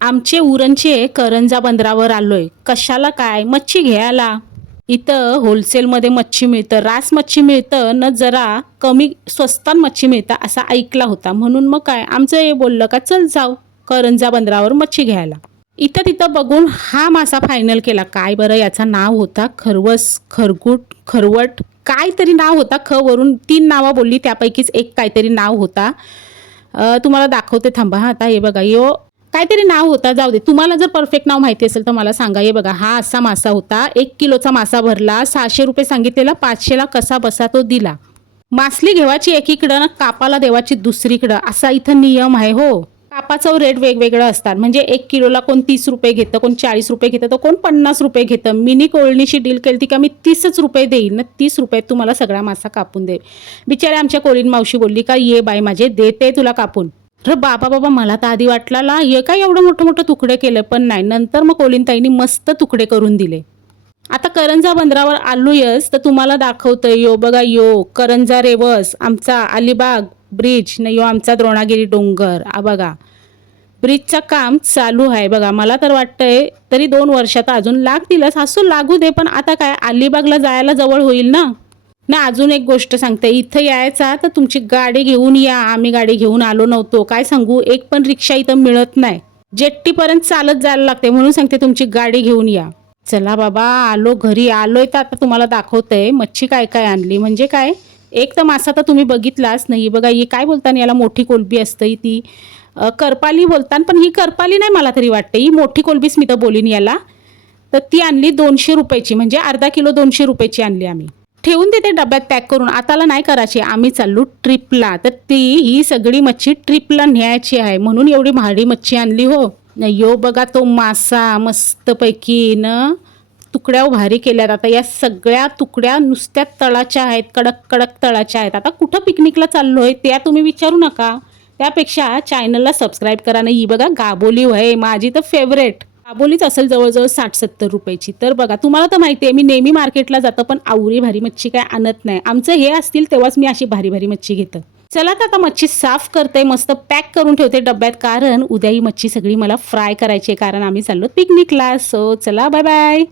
आमचे उरणचे करंजा बंदरावर आलोय. कशाला काय? मच्छी घ्यायला. इथं होलसेलमध्ये मच्छी मिळतं, रास मच्छी मिळतं न जरा कमी स्वस्तात मच्छी मिळतं असा ऐकला होता. म्हणून मग काय आमचं हे बोललं का चल जाऊ करंजा बंदरावर मच्छी घ्यायला. इथं तिथं बघून हा मासा फायनल केला. काय बरं याचं नाव होता खरवस, खरगूट, खरवट काहीतरी नाव होता. ख वरून 3 नावं बोलली त्यापैकीच एक काहीतरी नाव होता. तुम्हाला दाखवते थांबा. हा आता हे बघा यो काहीतरी नाव होता. जाऊ दे, तुम्हाला जर परफेक्ट नाव माहिती असेल तर मला सांगा. हे बघा हा असा मासा होता. 1 किलोचा मासा भरला. 600 रुपये सांगितलेला, 500ला कसा बसा तो दिला. मासली घेवायची एकीकडं ना कापाला देवाची दुसरीकडं असा इथं नियम आहे हो. कापाचं रेट वेगवेगळं असतात. म्हणजे 1 किलोला कोण 30 रुपये घेतं, कोण 40 रुपये घेतं, तर कोण 50 रुपये घेतं. मिनी कोळणीशी डील केली ती का मी 30च रुपये देईन ना, 30 रुपयात तुम्हाला सगळा मासा कापून देईल. बिचारे आमच्या कोळीन मावशी बोलली का ये बाई माझे देते तुला कापून. अरे बाबा मला तर आधी वाटला हे काय एवढं मोठं मोठं तुकडे केलं, पण नाही. नंतर मग कोळीनताईंनी मस्त तुकडे करून दिले. आता करंजा बंदरावर आलोयच तर तुम्हाला दाखवतोय. यो बघा यो करंजा रेवस आमचा अलिबाग ब्रिज न यो आमचा द्रोणागिरी डोंगर. बघा ब्रिजचं काम चालू आहे बघा. मला तर वाटतंय तरी 2 वर्षात अजून लागतीलच. असं लागू दे, पण आता काय अलिबागला जायला जवळ होईल ना. ना अजून एक गोष्ट सांगते, इथं यायचा तर तुमची गाडी घेऊन या. आम्ही गाडी घेऊन आलो नव्हतो. काय सांगू, एक पण रिक्षा इथं मिळत नाही. जेट्टीपर्यंत चालत जायला लागते. म्हणून सांगते तुमची गाडी घेऊन या. चला बाबा आलो घरी. आलोय तर आता तुम्हाला दाखवते मच्छी काय काय आणली. म्हणजे काय, एक तर मासा तर तुम्ही बघितलाच नाही. बघा ही काय बोलता याला मोठी कोलबी असतं ती करपाली बोलतात, पण ही करपाली नाही मला तरी वाटते. ही मोठी कोलबीच मी तर बोलीन याला. तर ती आणली 200 रुपयाची. म्हणजे अर्धा किलो 200 रुपयाची आणली आम्ही. ठेवून देते डब्यात पॅक करून. आताला नाही करायची. आम्ही चाललो ट्रिपला. तर ही सगळी मच्छी ट्रिपला न्यायची आहे म्हणून एवढी भारी मच्छी आणली हो. यो बघा तो मासा मस्तपैकी न तुकड्या भारी केल्यात. आता या सगळ्या तुकड्या नुसत्या तळाच्या आहेत, कडक कडक तळाच्या आहेत. आता कुठं पिकनिकला चाललोय त्या तुम्ही विचारू नका. त्यापेक्षा चॅनलला सबस्क्राईब करा. नाही ही बघा गाबोली आहे माझी तर फेवरेट. गाबोलीच असेल जवळजवळ 60-70 रुपयाची. तर बघा तुम्हाला तर माहिती आहे मी नेहमी मार्केटला जातं, पण आवरी भारी मच्छी काय आणत नाही. आमचं हे असतील तेव्हाच मी अशी भारी भारी मच्छी घेतं. चला तर आता मच्छी साफ करते, मस्त पॅक करून ठेवते डब्यात. कारण उद्या ही मच्छी सगळी मला फ्राय करायची आहे. कारण आम्ही चाललो पिकनिकला. सो चला बाय बाय.